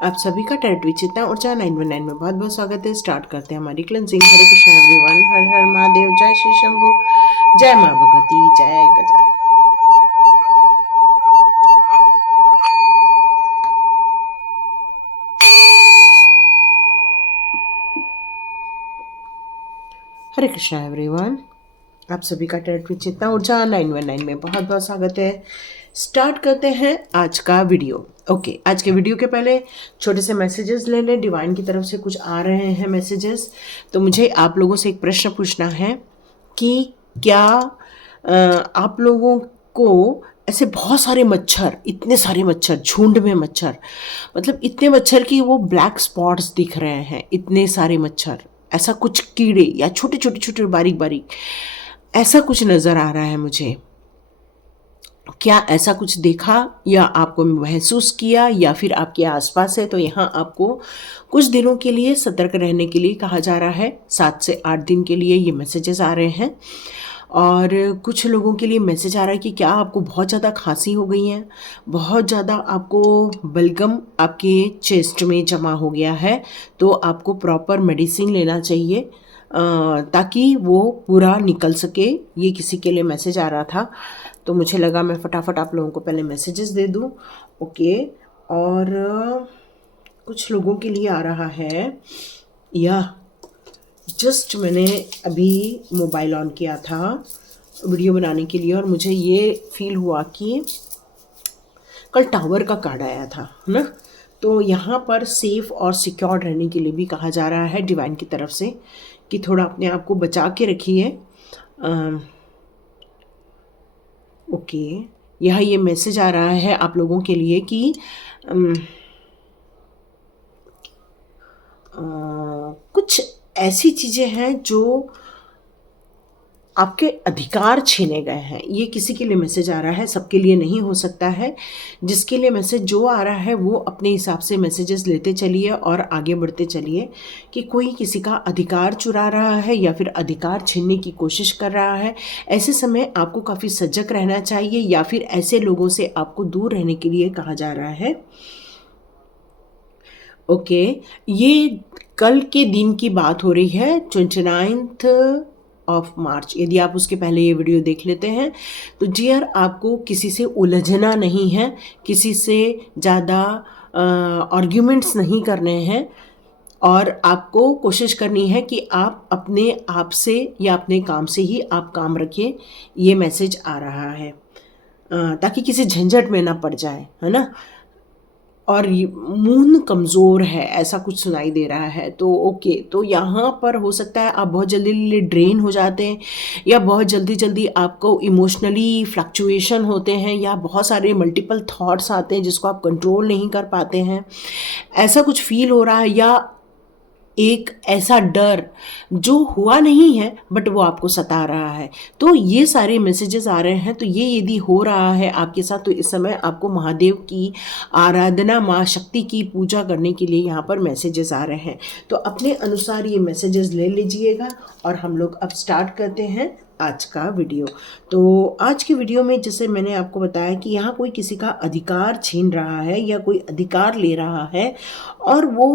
आप सभी का टेरिटरी चेतना ऊर्जा 919 में बहुत बहुत स्वागत है। स्टार्ट करते हैं हमारी क्लेंजिंग। हरे कृष्ण एवरीवन। हर हर महादेव। जय श्री शंभू। जय माँ भगवती। जय गजा। हरे कृष्ण एवरीवन। आप सभी का टेरिटरी चेतना ऊर्जा 919 में बहुत बहुत स्वागत है। स्टार्ट करते हैं आज का वीडियो। ओके, आज के वीडियो के पहले छोटे से मैसेजेस ले लें। डिवाइन की तरफ से कुछ आ रहे हैं मैसेजेस। तो मुझे आप लोगों से एक प्रश्न पूछना है कि क्या आप लोगों को ऐसे बहुत सारे मच्छर, इतने सारे मच्छर, झुंड में मच्छर, मतलब इतने मच्छर कि वो ब्लैक स्पॉट्स दिख रहे हैं, इतने सारे मच्छर, ऐसा कुछ कीड़े या छोटे छोटे छोटे बारीक बारीक ऐसा कुछ नज़र आ रहा है मुझे। क्या ऐसा कुछ देखा या आपको महसूस किया या फिर आपके आसपास है? तो यहाँ आपको कुछ दिनों के लिए सतर्क रहने के लिए कहा जा रहा है। 7 से 8 दिन के लिए ये मैसेजेस आ रहे हैं। और कुछ लोगों के लिए मैसेज आ रहा है कि क्या आपको बहुत ज़्यादा खांसी हो गई है, बहुत ज़्यादा आपको बलगम आपके चेस्ट में जमा हो गया है, तो आपको प्रॉपर मेडिसिन लेना चाहिए ताकि वो पूरा निकल सके। ये किसी के लिए मैसेज आ रहा था, तो मुझे लगा मैं फटाफट आप लोगों को पहले मैसेजेस दे दूं। ओके। और कुछ लोगों के लिए आ रहा है, या जस्ट मैंने अभी मोबाइल ऑन किया था वीडियो बनाने के लिए और मुझे ये फील हुआ कि कल टावर का कार्ड आया था, है ना। तो यहाँ पर सेफ और सिक्योर रहने के लिए भी कहा जा रहा है डिवाइन की तरफ से कि थोड़ा अपने आप को बचा के रखिए। ओके, यहाँ ये मैसेज आ रहा है आप लोगों के लिए कि कुछ ऐसी चीज़ें हैं जो आपके अधिकार छीने गए हैं। ये किसी के लिए मैसेज आ रहा है, सबके लिए नहीं हो सकता है। जिसके लिए मैसेज जो आ रहा है वो अपने हिसाब से मैसेजेस लेते चलिए और आगे बढ़ते चलिए कि कोई किसी का अधिकार चुरा रहा है या फिर अधिकार छीनने की कोशिश कर रहा है। ऐसे समय आपको काफ़ी सजग रहना चाहिए या फिर ऐसे लोगों से आपको दूर रहने के लिए कहा जा रहा है। ओके, ये कल के दिन की बात हो रही है, 29 ऑफ मार्च। यदि आप उसके पहले ये वीडियो देख लेते हैं तो डियर आपको किसी से उलझना नहीं है, किसी से ज़्यादा आर्ग्यूमेंट्स नहीं करने हैं और आपको कोशिश करनी है कि आप अपने आप से या अपने काम से ही आप काम रखिए। ये मैसेज आ रहा है ताकि किसी झंझट में ना पड़ जाए, है ना। और मून कमज़ोर है ऐसा कुछ सुनाई दे रहा है। तो ओके, तो यहाँ पर हो सकता है आप बहुत जल्दी ड्रेन हो जाते हैं या बहुत जल्दी जल्दी आपको इमोशनली फ्लक्चुएशन होते हैं या बहुत सारे मल्टीपल थॉट्स आते हैं जिसको आप कंट्रोल नहीं कर पाते हैं, ऐसा कुछ फील हो रहा है। या एक ऐसा डर जो हुआ नहीं है बट वो आपको सता रहा है। तो ये सारे मैसेजेस आ रहे हैं। तो ये यदि हो रहा है आपके साथ तो इस समय आपको महादेव की आराधना, माँ शक्ति की पूजा करने के लिए यहाँ पर मैसेजेस आ रहे हैं। तो अपने अनुसार ये मैसेजेस ले लीजिएगा और हम लोग अब स्टार्ट करते हैं आज का वीडियो। तो आज के वीडियो में जैसे मैंने आपको बताया कि यहाँ कोई किसी का अधिकार छीन रहा है या कोई अधिकार ले रहा है और वो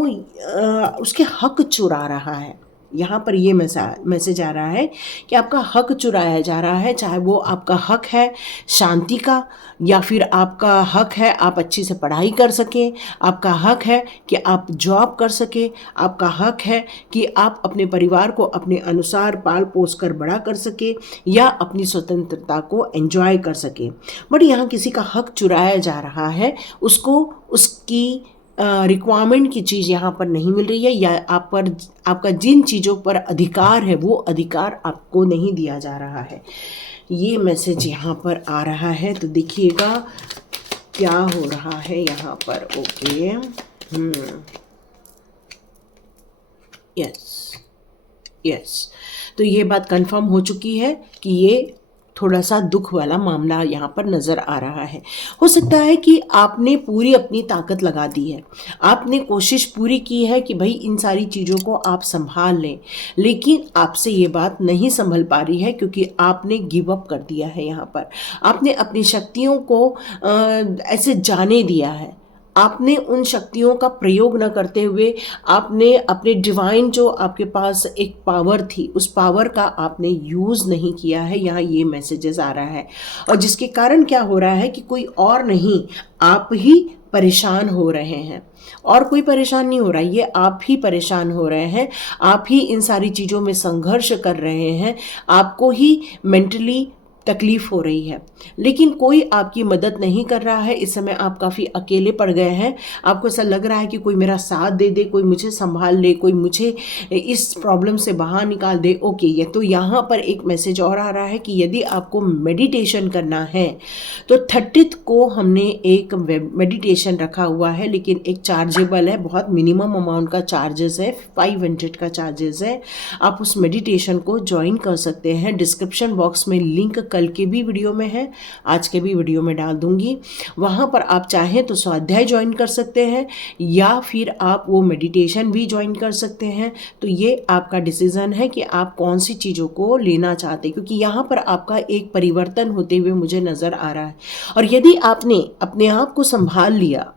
उसके हक चुरा रहा है। यहाँ पर ये मैसेज आ रहा है कि आपका हक चुराया जा रहा है, चाहे वो आपका हक है शांति का या फिर आपका हक है आप अच्छी से पढ़ाई कर सकें, आपका हक है कि आप जॉब कर सकें, आपका हक है कि आप अपने परिवार को अपने अनुसार पाल पोस कर बड़ा कर सकें या अपनी स्वतंत्रता को एंजॉय कर सकें। बट यहाँ किसी का हक चुराया जा रहा है, उसको उसकी रिक्वायरमेंट की चीज़ यहाँ पर नहीं मिल रही है या आप पर आपका जिन चीज़ों पर अधिकार है वो अधिकार आपको नहीं दिया जा रहा है। ये मैसेज यहाँ पर आ रहा है। तो देखिएगा क्या हो रहा है यहाँ पर। ओके, यस यस, तो ये बात कंफर्म हो चुकी है कि ये थोड़ा सा दुख वाला मामला यहाँ पर नज़र आ रहा है। हो सकता है कि आपने पूरी अपनी ताकत लगा दी है, आपने कोशिश पूरी की है कि भाई इन सारी चीज़ों को आप संभाल लें, लेकिन आपसे ये बात नहीं संभल पा रही है क्योंकि आपने गिव अप कर दिया है। यहाँ पर आपने अपनी शक्तियों को ऐसे जाने दिया है, आपने उन शक्तियों का प्रयोग न करते हुए आपने अपने डिवाइन जो आपके पास एक पावर थी, उस पावर का आपने यूज़ नहीं किया है, यहाँ ये मैसेजेस आ रहा है। और जिसके कारण क्या हो रहा है कि कोई और नहीं, आप ही परेशान हो रहे हैं। और कोई परेशान नहीं हो रहा, ये आप ही परेशान हो रहे हैं। आप ही इन सारी चीज़ों में संघर्ष कर रहे हैं, आपको ही मेंटली तकलीफ हो रही है, लेकिन कोई आपकी मदद नहीं कर रहा है। इस समय आप काफ़ी अकेले पड़ गए हैं। आपको ऐसा लग रहा है कि कोई मेरा साथ दे दे, कोई मुझे संभाल ले, कोई मुझे इस प्रॉब्लम से बाहर निकाल दे। ओके, ये तो यहाँ पर एक मैसेज और आ रहा है कि यदि आपको मेडिटेशन करना है तो 30 को हमने एक मेडिटेशन रखा हुआ है, लेकिन एक चार्जेबल है, बहुत मिनिमम अमाउंट का चार्जेस है, 500 का चार्जेस है। आप उस मेडिटेशन को ज्वाइन कर सकते हैं। डिस्क्रिप्शन बॉक्स में लिंक कल के भी वीडियो में है, आज के भी वीडियो में डाल दूंगी। वहाँ पर आप चाहें तो स्वाध्याय ज्वाइन कर सकते हैं या फिर आप वो मेडिटेशन भी ज्वाइन कर सकते हैं। तो ये आपका डिसीजन है कि आप कौन सी चीज़ों को लेना चाहते हैं, क्योंकि यहाँ पर आपका एक परिवर्तन होते हुए मुझे नज़र आ रहा है। और यदि आपने अपने आप को संभाल लिया,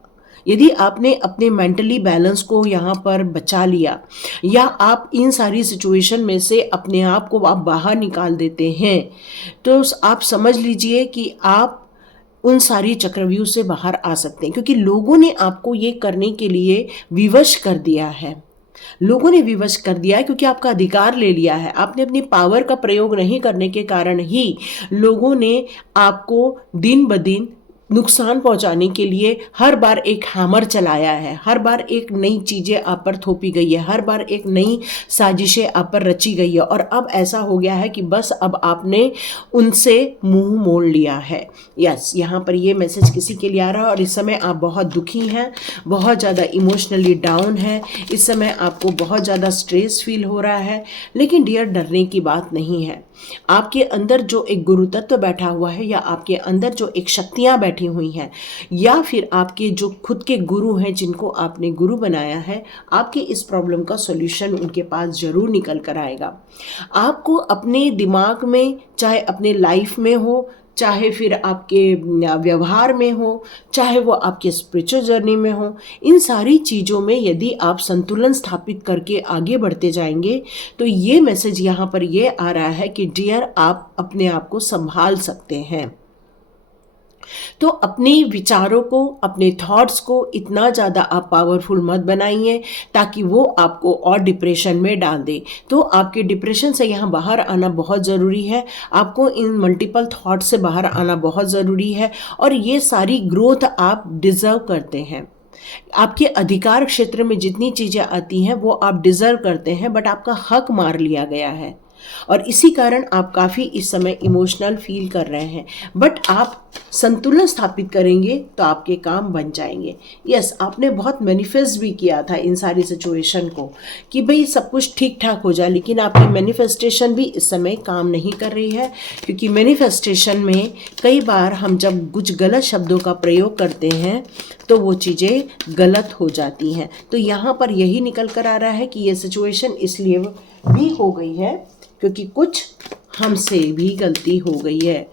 यदि आपने अपने मेंटली बैलेंस को यहाँ पर बचा लिया, या आप इन सारी सिचुएशन में से अपने आप को आप बाहर निकाल देते हैं, तो आप समझ लीजिए कि आप उन सारी चक्रव्यूह से बाहर आ सकते हैं। क्योंकि लोगों ने आपको ये करने के लिए विवश कर दिया है, लोगों ने विवश कर दिया है, क्योंकि आपका अधिकार ले लिया है। आपने अपनी पावर का प्रयोग नहीं करने के कारण ही लोगों ने आपको दिन ब दिन नुकसान पहुंचाने के लिए हर बार एक हैमर चलाया है, हर बार एक नई चीज़ें आप पर थोपी गई है, हर बार एक नई साजिशें आप पर रची गई है। और अब ऐसा हो गया है कि बस अब आपने उनसे मुंह मोड़ लिया है। यस, यहाँ पर ये मैसेज किसी के लिए आ रहा है। और इस समय आप बहुत दुखी हैं, बहुत ज़्यादा इमोशनली डाउन है, इस समय आपको बहुत ज़्यादा स्ट्रेस फील हो रहा है। लेकिन डियर, डरने की बात नहीं है। आपके अंदर जो एक गुरु तत्व बैठा हुआ है, या आपके अंदर जो एक शक्तियां बैठी हुई हैं, या फिर आपके जो खुद के गुरु हैं जिनको आपने गुरु बनाया है, आपके इस प्रॉब्लम का सॉल्यूशन उनके पास जरूर निकल कर आएगा। आपको अपने दिमाग में, चाहे अपने लाइफ में हो, चाहे फिर आपके व्यवहार में हो, चाहे वो आपके स्पिरिचुअल जर्नी में हो, इन सारी चीज़ों में यदि आप संतुलन स्थापित करके आगे बढ़ते जाएंगे, तो ये मैसेज यहाँ पर ये आ रहा है कि डियर, आप अपने आप को संभाल सकते हैं। तो अपने विचारों को, अपने थॉट्स को इतना ज़्यादा आप पावरफुल मत बनाइए ताकि वो आपको और डिप्रेशन में डाल दे। तो आपके डिप्रेशन से यहाँ बाहर आना बहुत ज़रूरी है। आपको इन मल्टीपल थॉट्स से बाहर आना बहुत ज़रूरी है। और ये सारी ग्रोथ आप डिज़र्व करते हैं। आपके अधिकार क्षेत्र में जितनी चीज़ें आती हैं वो आप डिज़र्व करते हैं, बट आपका हक मार लिया गया है। और इसी कारण आप काफ़ी इस समय इमोशनल फील कर रहे हैं। बट आप संतुलन स्थापित करेंगे तो आपके काम बन जाएंगे। यस, आपने बहुत मैनिफेस्ट भी किया था इन सारी सिचुएशन को कि भाई सब कुछ ठीक ठाक हो जाए, लेकिन आपकी मैनिफेस्टेशन भी इस समय काम नहीं कर रही है। क्योंकि मैनिफेस्टेशन में कई बार हम जब कुछ गलत शब्दों का प्रयोग करते हैं तो वो चीज़ें गलत हो जाती हैं। तो यहाँ पर यही निकल कर आ रहा है कि ये सिचुएशन इसलिए भी हो गई है क्योंकि कुछ हमसे भी गलती हो गई है।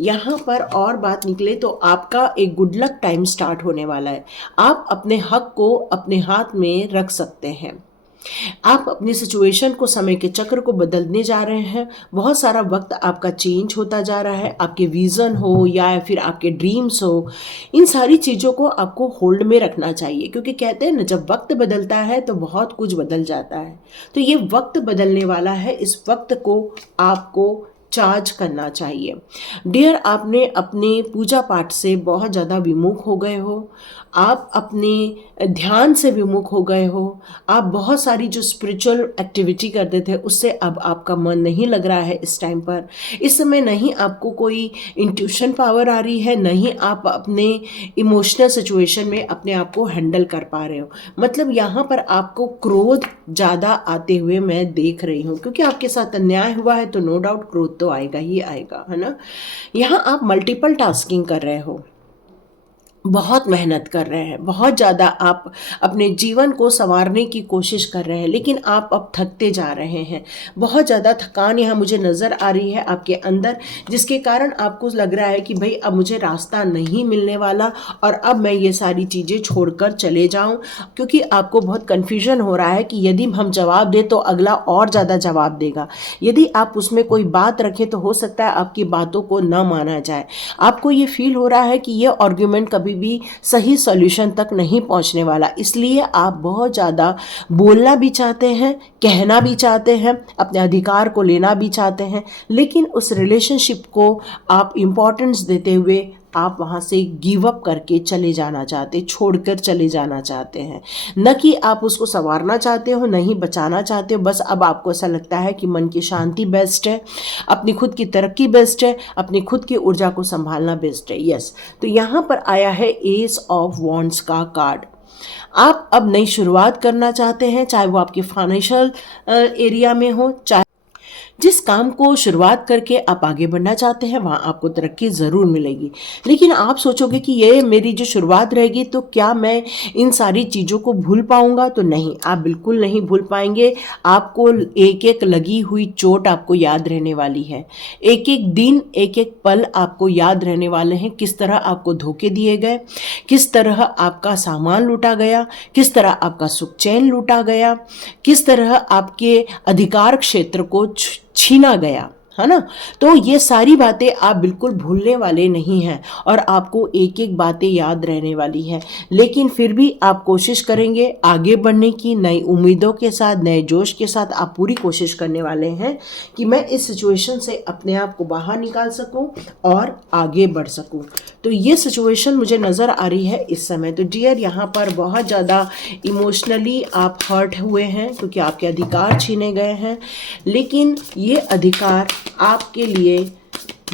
यहाँ पर और बात निकले तो आपका एक गुड लक टाइम स्टार्ट होने वाला है। आप अपने हक को अपने हाथ में रख सकते हैं। आप अपनी सिचुएशन को, समय के चक्र को बदलने जा रहे हैं। बहुत सारा वक्त आपका चेंज होता जा रहा है। आपके विज़न हो या फिर आपके ड्रीम्स हो, इन सारी चीज़ों को आपको होल्ड में रखना चाहिए। क्योंकि कहते हैं ना, जब वक्त बदलता है तो बहुत कुछ बदल जाता है। तो ये वक्त बदलने वाला है, इस वक्त को आपको चार्ज करना चाहिए। डियर, आपने अपने पूजा पाठ से बहुत ज़्यादा विमुख हो गए हो। आप अपने ध्यान से विमुख हो गए हो। आप बहुत सारी जो स्पिरिचुअल एक्टिविटी करते थे उससे अब आपका मन नहीं लग रहा है इस टाइम पर। इस समय नहीं आपको कोई इंट्यूशन पावर आ रही है, नहीं आप अपने इमोशनल सिचुएशन में अपने आप को हैंडल कर पा रहे हो। मतलब यहाँ पर आपको क्रोध ज़्यादा आते हुए मैं देख रही हूँ, क्योंकि आपके साथ अन्याय हुआ है तो नो डाउट क्रोध तो आएगा ही आएगा, है ना। यहाँ आप मल्टीपल टास्किंग कर रहे हो। बहुत मेहनत कर रहे हैं, बहुत ज़्यादा आप अपने जीवन को संवारने की कोशिश कर रहे हैं, लेकिन आप अब थकते जा रहे हैं। बहुत ज़्यादा थकान यहाँ मुझे नज़र आ रही है आपके अंदर, जिसके कारण आपको लग रहा है कि भाई अब मुझे रास्ता नहीं मिलने वाला और अब मैं ये सारी चीज़ें छोड़कर चले जाऊँ, क्योंकि आपको बहुत कन्फ्यूजन हो रहा है कि यदि हम जवाब दें तो अगला और ज़्यादा जवाब देगा। यदि आप उसमें कोई बात रखें तो हो सकता है आपकी बातों को न माना जाए। आपको ये फील हो रहा है कि ये आर्ग्यूमेंट कभी भी सही सॉल्यूशन तक नहीं पहुंचने वाला, इसलिए आप बहुत ज़्यादा बोलना भी चाहते हैं, कहना भी चाहते हैं, अपने अधिकार को लेना भी चाहते हैं, लेकिन उस रिलेशनशिप को आप इम्पोर्टेंस देते हुए आप वहाँ से गिव अप करके चले जाना चाहते, छोड़कर चले जाना चाहते हैं। न कि आप उसको संवारना चाहते हो, नहीं बचाना चाहते हो, बस अब आपको ऐसा लगता है कि मन की शांति बेस्ट है, अपनी खुद की तरक्की बेस्ट है, अपनी खुद की ऊर्जा को संभालना बेस्ट है। यस, तो यहाँ पर आया है एस ऑफ वॉन्ड्स का कार्ड। आप अब नई शुरुआत करना चाहते हैं, चाहे वो आपके फाइनेंशियल एरिया में हो, चाहे जिस काम को शुरुआत करके आप आगे बढ़ना चाहते हैं वहाँ आपको तरक्की ज़रूर मिलेगी। लेकिन आप सोचोगे कि ये मेरी जो शुरुआत रहेगी तो क्या मैं इन सारी चीज़ों को भूल पाऊँगा? तो नहीं, आप बिल्कुल नहीं भूल पाएंगे। आपको एक एक लगी हुई चोट आपको याद रहने वाली है, एक एक दिन, एक एक पल आपको याद रहने वाले हैं। किस तरह आपको धोखे दिए गए, किस तरह आपका सामान लूटा गया, किस तरह आपका सुख चैन लूटा गया, किस तरह आपके अधिकार क्षेत्र को छीना गया, है ना। तो ये सारी बातें आप बिल्कुल भूलने वाले नहीं हैं और आपको एक एक बातें याद रहने वाली है। लेकिन फिर भी आप कोशिश करेंगे आगे बढ़ने की, नई उम्मीदों के साथ, नए जोश के साथ आप पूरी कोशिश करने वाले हैं कि मैं इस सिचुएशन से अपने आप को बाहर निकाल सकूं और आगे बढ़ सकूं। तो ये सिचुएशन मुझे नज़र आ रही है इस समय। तो डियर, यहाँ पर बहुत ज़्यादा इमोशनली आप हर्ट हुए हैं क्योंकि आपके अधिकार छीने गए हैं, लेकिन ये अधिकार आपके लिए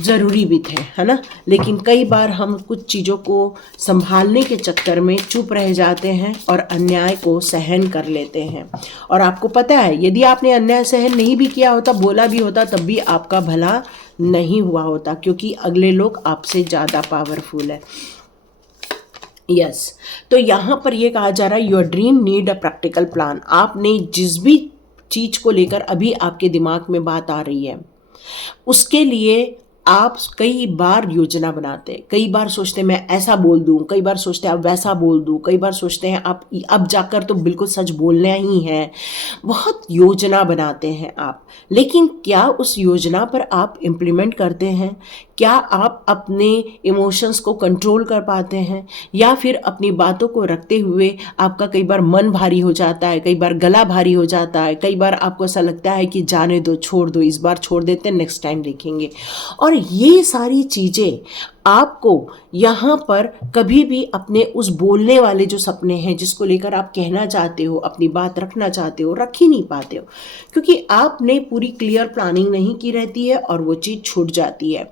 ज़रूरी भी थे, है ना। लेकिन कई बार हम कुछ चीज़ों को संभालने के चक्कर में चुप रह जाते हैं और अन्याय को सहन कर लेते हैं। और आपको पता है, यदि आपने अन्याय सहन नहीं भी किया होता, बोला भी होता, तब भी आपका भला नहीं हुआ होता, क्योंकि अगले लोग आपसे ज़्यादा पावरफुल है। यस, तो यहाँ पर यह कहा जा रहा है your dream need a practical plan. आपने जिस भी चीज़ को लेकर अभी आपके दिमाग में बात आ रही है, उसके लिए आप कई बार योजना बनाते हैं, कई बार सोचते हैं मैं ऐसा बोल दूं, कई बार सोचते हैं आप वैसा बोल दूं, कई बार सोचते हैं आप अब जाकर तो बिल्कुल सच बोलना ही है। बहुत योजना बनाते हैं आप, लेकिन क्या उस योजना पर आप इम्प्लीमेंट करते हैं? क्या आप अपने इमोशंस को कंट्रोल कर पाते हैं? या फिर अपनी बातों को रखते हुए आपका कई बार मन भारी हो जाता है, कई बार गला भारी हो जाता है, कई बार आपको ऐसा लगता है कि जाने दो, छोड़ दो, इस बार छोड़ देते हैं, नेक्स्ट टाइम देखेंगे। और ये सारी चीज़ें आपको यहाँ पर कभी भी अपने उस बोलने वाले जो सपने हैं, जिसको लेकर आप कहना चाहते हो, अपनी बात रखना चाहते हो, रख ही नहीं पाते हो, क्योंकि आपने पूरी क्लियर प्लानिंग नहीं की रहती है और वो चीज़ छूट जाती है।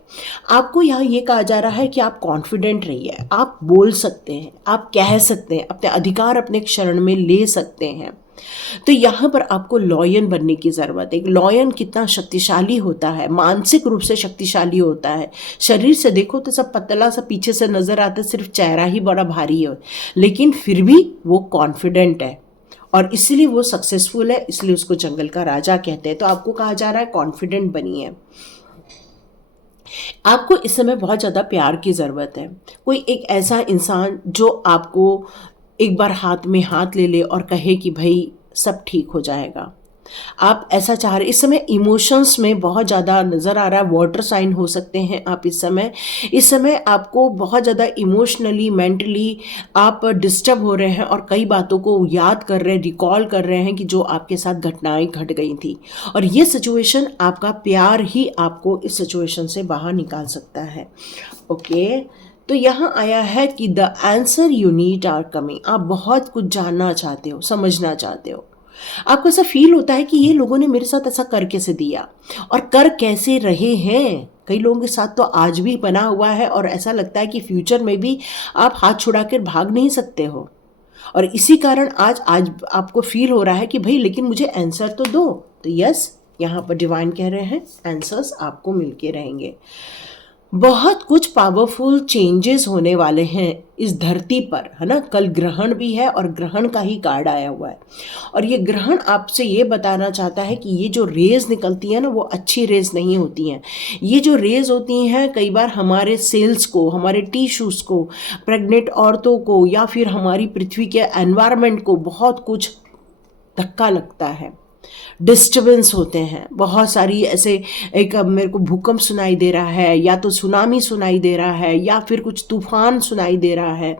आपको यहाँ ये कहा जा रहा है कि आप कॉन्फिडेंट रहिए, आप बोल सकते हैं, आप कह सकते हैं, अपने अधिकार अपने शरण में ले सकते हैं। तो यहाँ पर आपको लॉयन बनने की ज़रूरत है। लॉयन कितना शक्तिशाली होता है, मानसिक रूप से शक्तिशाली होता है। शरीर से देखो तो सब पतला सा पीछे से नज़र आता है, सिर्फ चेहरा ही बड़ा भारी है, लेकिन फिर भी वो कॉन्फिडेंट है और इसलिए वो सक्सेसफुल है, इसलिए उसको जंगल का राजा कहते हैं। तो आपको कहा जा रहा है कॉन्फिडेंट बनिए। आपको इस समय बहुत ज़्यादा प्यार की ज़रूरत है। कोई एक ऐसा इंसान जो आपको एक बार हाथ में हाथ ले ले और कहे कि भाई सब ठीक हो जाएगा। आप ऐसा चाह रहे, इस समय इमोशंस में बहुत ज़्यादा नज़र आ रहा है। वाटर साइन हो सकते हैं आप इस समय आपको बहुत ज़्यादा इमोशनली, मेंटली आप डिस्टर्ब हो रहे हैं और कई बातों को याद कर रहे हैं, रिकॉल कर रहे हैं कि जो आपके साथ घटनाएं घट गई थी। और ये सिचुएशन, आपका प्यार ही आपको इस सिचुएशन से बाहर निकाल सकता है। ओके, तो यहाँ आया है कि the answer you need are coming. आप बहुत कुछ जानना चाहते हो, समझना चाहते हो। आपको ऐसा फील होता है कि ये लोगों ने मेरे साथ ऐसा कर कैसे दिया और कर कैसे रहे हैं। कई लोगों के साथ तो आज भी बना हुआ है और ऐसा लगता है कि फ्यूचर में भी आप हाथ छुड़ाकर भाग नहीं सकते हो। और इसी कारण आज आपको फील हो रहा है कि भाई लेकिन मुझे आंसर तो दो। तो यस, यहाँ पर डिवाइन कह रहे हैं आंसर्स आपको मिलके रहेंगे। बहुत कुछ पावरफुल चेंजेस होने वाले हैं इस धरती पर, है ना। कल ग्रहण भी है और ग्रहण का ही कार्ड आया हुआ है, और ये ग्रहण आपसे ये बताना चाहता है कि ये जो रेज निकलती है ना, वो अच्छी रेज नहीं होती हैं। ये जो रेज होती हैं कई बार हमारे सेल्स को, हमारे टिश्यूज़ को, प्रेग्नेंट औरतों को, या फिर हमारी पृथ्वी के एनवायरनमेंट को बहुत कुछ धक्का लगता है, डिस्टर्बेंस होते हैं बहुत सारी। ऐसे एक अब मेरे को भूकंप सुनाई दे रहा है, या तो सुनामी सुनाई दे रहा है, या फिर कुछ तूफान सुनाई दे रहा है।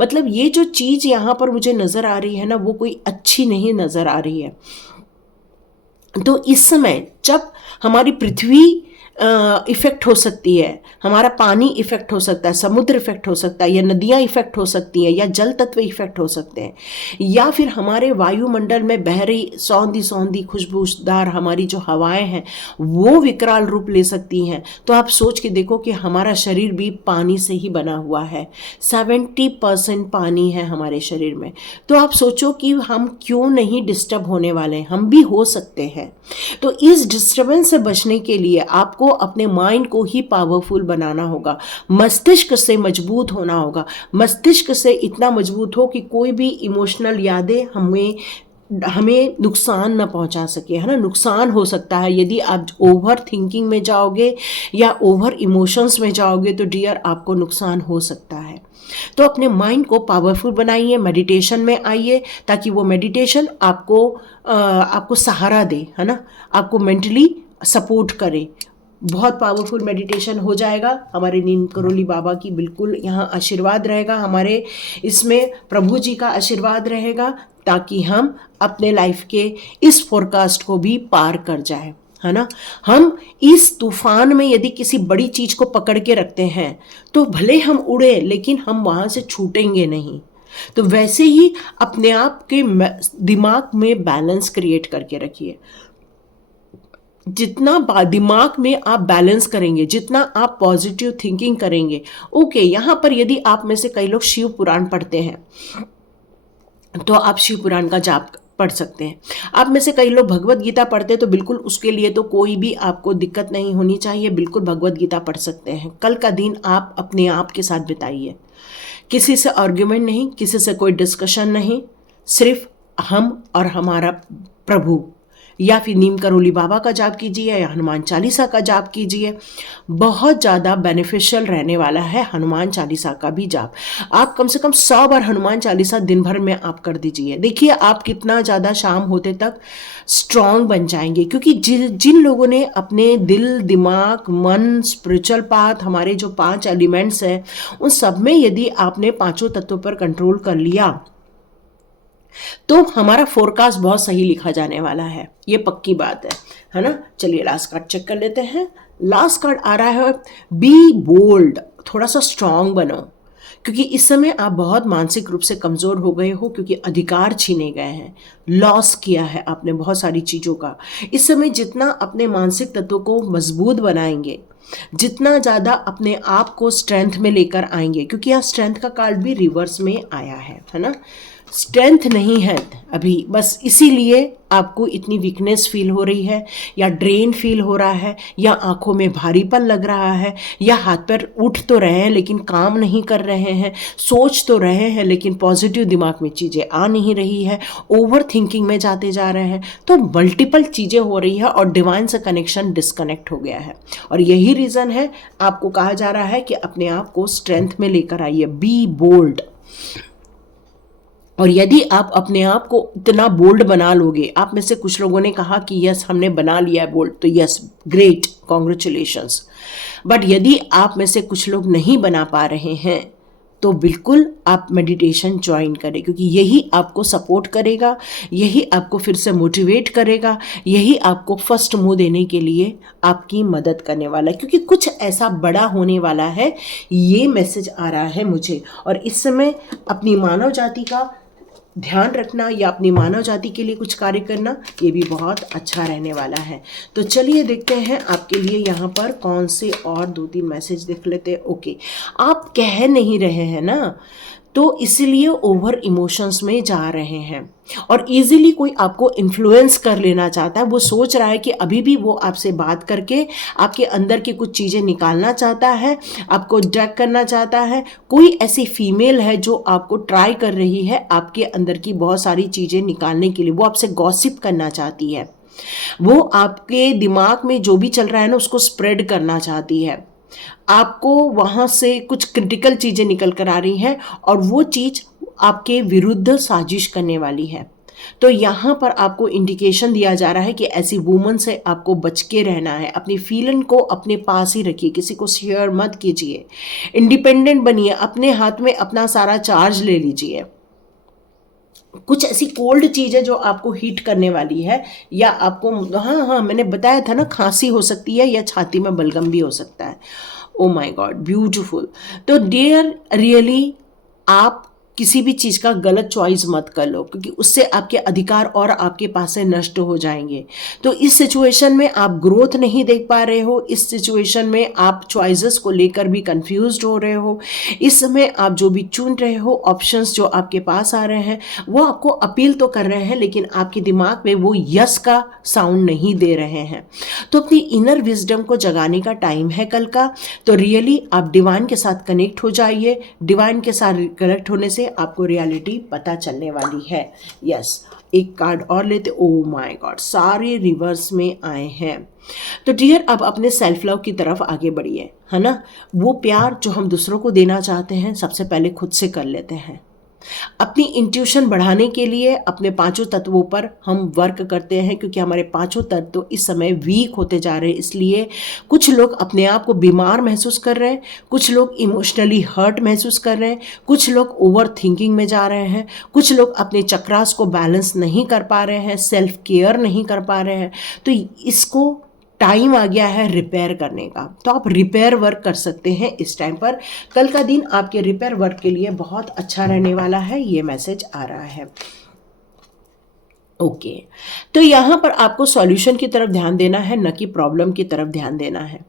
मतलब ये जो चीज़ यहाँ पर मुझे नज़र आ रही है ना, वो कोई अच्छी नहीं नज़र आ रही है। तो इस समय जब हमारी पृथ्वी इफ़ेक्ट हो सकती है, हमारा पानी इफ़ेक्ट हो सकता है, समुद्र इफ़ेक्ट हो सकता है, या नदियाँ इफ़ेक्ट हो सकती हैं, या जल तत्व इफ़ेक्ट हो सकते हैं, या फिर हमारे वायुमंडल में बह रही सौंधी सौंधी खुशबूदार हमारी जो हवाएं हैं वो विकराल रूप ले सकती हैं। तो आप सोच के देखो कि हमारा शरीर भी पानी से ही बना हुआ है, 70% पानी है हमारे शरीर में। तो आप सोचो कि हम क्यों नहीं डिस्टर्ब होने वाले, हम भी हो सकते हैं। तो इस डिस्टर्बेंस से बचने के लिए आपको अपने माइंड को ही पावरफुल बनाना होगा, मस्तिष्क से मजबूत होना होगा। मस्तिष्क से इतना मजबूत हो कि कोई भी इमोशनल यादें हमें नुकसान न पहुंचा सके, है ना। नुकसान हो सकता है यदि आप ओवर थिंकिंग में जाओगे या ओवर इमोशंस में जाओगे, तो डियर आपको नुकसान हो सकता है। तो अपने माइंड को पावरफुल बनाइए, मेडिटेशन में आइए, ताकि वो मेडिटेशन आपको सहारा दे, है ना, आपको मेंटली सपोर्ट करे। बहुत पावरफुल मेडिटेशन हो जाएगा। हमारे नीम करोली बाबा की बिल्कुल यहाँ आशीर्वाद रहेगा, हमारे इसमें प्रभु जी का आशीर्वाद रहेगा, ताकि हम अपने लाइफ के इस फोरकास्ट को भी पार कर जाए, है ना। हम इस तूफान में यदि किसी बड़ी चीज को पकड़ के रखते हैं तो भले हम उड़े, लेकिन हम वहां से छूटेंगे नहीं। तो वैसे ही अपने आप के दिमाग में बैलेंस क्रिएट करके रखिए। जितना दिमाग में आप बैलेंस करेंगे, जितना आप पॉजिटिव थिंकिंग करेंगे। ओके, यहाँ पर यदि आप में से कई लोग शिव पुराण पढ़ते हैं तो आप शिव पुराण का जाप पढ़ सकते हैं। आप में से कई लोग भगवत गीता पढ़ते हैं तो बिल्कुल उसके लिए तो कोई भी आपको दिक्कत नहीं होनी चाहिए, बिल्कुल भगवत गीता पढ़ सकते हैं। कल का दिन आप अपने आप के साथ बिताइए, किसी से आर्ग्यूमेंट नहीं, किसी से कोई डिस्कशन नहीं, सिर्फ हम और हमारा प्रभु। या फिर नीम करोली बाबा का जाप कीजिए या हनुमान चालीसा का जाप कीजिए। बहुत ज़्यादा बेनिफिशियल रहने वाला है हनुमान चालीसा का भी जाप। आप कम से कम 100 बार हनुमान चालीसा दिन भर में आप कर दीजिए। देखिए आप कितना ज़्यादा शाम होते तक स्ट्रांग बन जाएंगे, क्योंकि जिन लोगों ने अपने दिल, दिमाग, मन, स्पिरिचुअल पाथ, हमारे जो 5 एलिमेंट्स हैं, उन सब में यदि आपने पांचों तत्वों पर कंट्रोल कर लिया तो हमारा फोरकास्ट बहुत सही लिखा जाने वाला है, ये पक्की बात है ना। चलिए लास्ट कार्ड चेक कर लेते हैं। लास्ट कार्ड आ रहा है बी बोल्ड, थोड़ा सा स्ट्रांग बनो, क्योंकि इस समय आप बहुत मानसिक रूप से कमज़ोर हो गए हो, क्योंकि अधिकार छीने गए हैं, लॉस किया है आपने बहुत सारी चीज़ों का। इस समय जितना अपने मानसिक तत्वों को मजबूत बनाएंगे, जितना ज़्यादा अपने आप को स्ट्रेंथ में लेकर आएंगे, क्योंकि यहाँ स्ट्रेंथ का कार्ड भी रिवर्स में आया है ना। स्ट्रेंथ नहीं है अभी, बस इसीलिए आपको इतनी वीकनेस फील हो रही है, या ड्रेन फील हो रहा है, या आंखों में भारीपन लग रहा है, या हाथ पैर उठ तो रहे हैं लेकिन काम नहीं कर रहे हैं, सोच तो रहे हैं लेकिन पॉजिटिव दिमाग में चीज़ें आ नहीं रही है, ओवर थिंकिंग में जाते जा रहे हैं। तो मल्टीपल चीज़ें हो रही है और डिवाइन से कनेक्शन डिस्कनेक्ट हो गया है, और यही रीज़न है आपको कहा जा रहा है कि अपने आप को स्ट्रेंथ में लेकर आइए, बी बोल्ड। और यदि आप अपने आप को इतना बोल्ड बना लोगे, आप में से कुछ लोगों ने कहा कि यस हमने बना लिया है बोल्ड, तो यस ग्रेट, कॉन्ग्रेचुलेशंस। बट यदि आप में से कुछ लोग नहीं बना पा रहे हैं तो बिल्कुल आप मेडिटेशन ज्वाइन करें, क्योंकि यही आपको सपोर्ट करेगा, यही आपको फिर से मोटिवेट करेगा, यही आपको फर्स्ट मूव देने के लिए आपकी मदद करने वाला है, क्योंकि कुछ ऐसा बड़ा होने वाला है, ये मैसेज आ रहा है मुझे। और इस समय अपनी मानव जाति का ध्यान रखना या अपनी मानव जाति के लिए कुछ कार्य करना, ये भी बहुत अच्छा रहने वाला है। तो चलिए देखते हैं आपके लिए यहाँ पर कौन से और 2-3 मैसेज देख लेते हैं। ओके, आप कह नहीं रहे हैं ना, तो इसलिए ओवर इमोशंस में जा रहे हैं और इजीली कोई आपको इन्फ्लुएंस कर लेना चाहता है। वो सोच रहा है कि अभी भी वो आपसे बात करके आपके अंदर की कुछ चीज़ें निकालना चाहता है, आपको ड्रैग करना चाहता है। कोई ऐसी फीमेल है जो आपको ट्राई कर रही है आपके अंदर की बहुत सारी चीज़ें निकालने के लिए। वो आपसे गॉसिप करना चाहती है, वो आपके दिमाग में जो भी चल रहा है ना उसको स्प्रेड करना चाहती है। आपको वहां से कुछ क्रिटिकल चीजें निकल कर आ रही हैं और वो चीज आपके विरुद्ध साजिश करने वाली है। तो यहाँ पर आपको इंडिकेशन दिया जा रहा है कि ऐसी वुमन से आपको बच के रहना है। अपनी फीलिंग को अपने पास ही रखिए, किसी को शेयर मत कीजिए, इंडिपेंडेंट बनिए, अपने हाथ में अपना सारा चार्ज ले लीजिए। कुछ ऐसी कोल्ड चीज है जो आपको हीट करने वाली है, या आपको, हाँ मैंने बताया था ना, खांसी हो सकती है या छाती में बलगम भी हो सकता है। Oh my God, beautiful. तो डियर, रियली आप किसी भी चीज़ का गलत चॉइस मत कर लो, क्योंकि उससे आपके अधिकार और आपके पास से नष्ट हो जाएंगे। तो इस सिचुएशन में आप ग्रोथ नहीं देख पा रहे हो, इस सिचुएशन में आप चॉइसेस को लेकर भी कंफ्यूज्ड हो रहे हो। इस समय आप जो भी चुन रहे हो, ऑप्शंस जो आपके पास आ रहे हैं वो आपको अपील तो कर रहे हैं, लेकिन आपके दिमाग में वो यस का साउंड नहीं दे रहे हैं। तो अपनी इनर विजडम को जगाने का टाइम है कल का। तो रियली आप डिवाइन के साथ कनेक्ट हो जाइए। डिवाइन के साथ कनेक्ट होने से आपको रियलिटी पता चलने वाली है। यस, एक कार्ड और लेते। ओ माय गॉड, सारे रिवर्स में आए हैं। तो डियर, अब अपने सेल्फ लव की तरफ आगे बढ़िए, है ना। वो प्यार जो हम दूसरों को देना चाहते हैं सबसे पहले खुद से कर लेते हैं। अपनी इंट्यूशन बढ़ाने के लिए अपने पांचों तत्वों पर हम वर्क करते हैं, क्योंकि हमारे पांचों तत्व इस समय वीक होते जा रहे हैं। इसलिए कुछ लोग अपने आप को बीमार महसूस कर रहे हैं, कुछ लोग इमोशनली हर्ट महसूस कर रहे हैं, कुछ लोग ओवर थिंकिंग में जा रहे हैं, कुछ लोग अपने चक्रास को बैलेंस नहीं कर पा रहे हैं, सेल्फ केयर नहीं कर पा रहे हैं। तो इसको टाइम आ गया है रिपेयर करने का। तो आप रिपेयर वर्क कर सकते हैं इस टाइम पर। कल का दिन आपके रिपेयर वर्क के लिए बहुत अच्छा रहने वाला है, ये मैसेज आ रहा है। ओके, तो यहाँ पर आपको सॉल्यूशन की तरफ ध्यान देना है, न कि प्रॉब्लम की तरफ ध्यान देना है।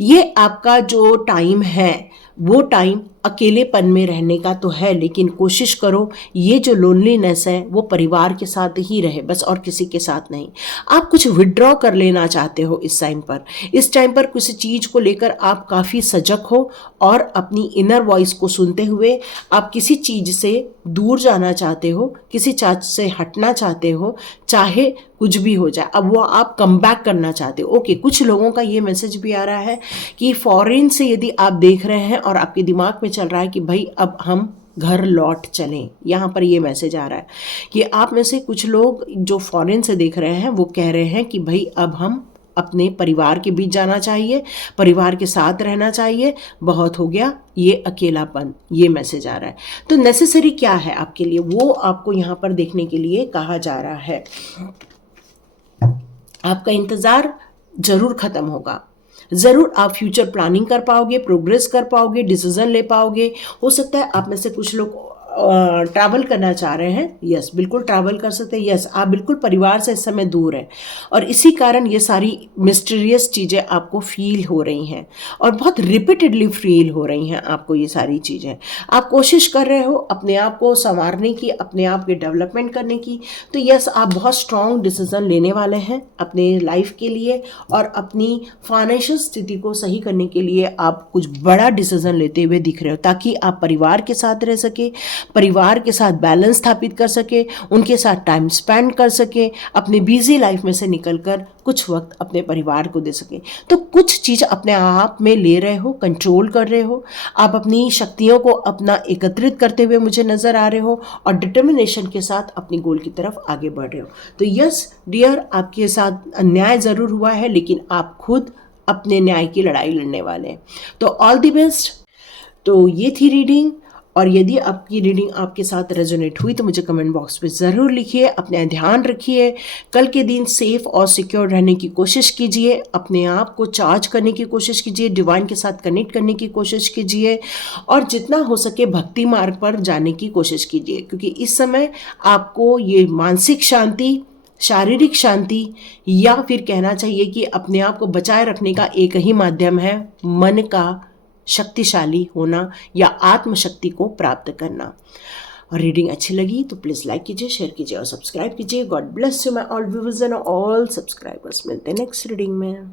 ये आपका जो टाइम है वो टाइम अकेलेपन में रहने का तो है, लेकिन कोशिश करो ये जो लोनलीनेस है वो परिवार के साथ ही रहे, बस और किसी के साथ नहीं। आप कुछ विड्रॉ कर लेना चाहते हो इस टाइम पर किसी चीज़ को लेकर आप काफ़ी सजग हो और अपनी इनर वॉइस को सुनते हुए आप किसी चीज़ से दूर जाना चाहते हो, किसी चीज़ से हटना चाहते हो, चाहे कुछ भी हो जाए। अब वो आप कम बैक करना चाहते हो। ओके, कुछ लोगों का ये मैसेज भी आ रहा है कि फॉरेन से यदि आप देख रहे हैं और आपके दिमाग में चल रहा है कि भाई अब हम घर लौट चलें, यहाँ पर ये मैसेज आ रहा है कि आप में से कुछ लोग जो फॉरेन से देख रहे हैं वो कह रहे हैं कि भाई अब हम अपने परिवार के बीच जाना चाहिए, परिवार के साथ रहना चाहिए, बहुत हो गया ये अकेलापन, ये मैसेज आ रहा है। तो नेसेसरी क्या है आपके लिए वो आपको यहाँ पर देखने के लिए कहा जा रहा है। आपका इंतज़ार ज़रूर ख़त्म होगा, ज़रूर आप फ्यूचर प्लानिंग कर पाओगे, प्रोग्रेस कर पाओगे, डिसीजन ले पाओगे। हो सकता है आप में से कुछ लोग ट्रैवल करना चाह रहे हैं। यस, बिल्कुल ट्रैवल कर सकते हैं। यस, आप बिल्कुल परिवार से इस समय दूर हैं और इसी कारण ये सारी मिस्टीरियस चीज़ें आपको फील हो रही हैं और बहुत रिपीटेडली फील हो रही हैं आपको ये सारी चीज़ें। आप कोशिश कर रहे हो अपने आप को संवारने की, अपने आप के डेवलपमेंट करने की। तो यस, आप बहुत स्ट्रॉन्ग डिसीजन लेने वाले हैं अपने लाइफ के लिए और अपनी फाइनेंशियल स्थिति को सही करने के लिए आप कुछ बड़ा डिसीजन लेते हुए दिख रहे हो, ताकि आप परिवार के साथ रह सके, परिवार के साथ बैलेंस स्थापित कर सके, उनके साथ टाइम स्पेंड कर सके, अपने बिजी लाइफ में से निकलकर कुछ वक्त अपने परिवार को दे सके। तो कुछ चीज़ अपने आप में ले रहे हो, कंट्रोल कर रहे हो, आप अपनी शक्तियों को अपना एकत्रित करते हुए मुझे नजर आ रहे हो और डिटर्मिनेशन के साथ अपनी गोल की तरफ आगे बढ़ रहे हो। तो यस डियर, आपके साथ अन्याय ज़रूर हुआ है, लेकिन आप खुद अपने न्याय की लड़ाई लड़ने वाले हैं। तो ऑल द बेस्ट। तो ये थी रीडिंग, और यदि आपकी रीडिंग आपके साथ रेजोनेट हुई तो मुझे कमेंट बॉक्स में ज़रूर लिखिए। अपने ध्यान रखिए, कल के दिन सेफ और सिक्योर रहने की कोशिश कीजिए, अपने आप को चार्ज करने की कोशिश कीजिए, डिवाइन के साथ कनेक्ट करने की कोशिश कीजिए और जितना हो सके भक्ति मार्ग पर जाने की कोशिश कीजिए, क्योंकि इस समय आपको ये मानसिक शांति, शारीरिक शांति, या फिर कहना चाहिए कि अपने आप को बचाए रखने का एक ही माध्यम है मन का शक्तिशाली होना या आत्मशक्ति को प्राप्त करना। और रीडिंग अच्छी लगी तो प्लीज़ लाइक कीजिए, शेयर कीजिए और सब्सक्राइब कीजिए। God bless you my all viewers and all subscribers. मिलते हैं नेक्स्ट रीडिंग में।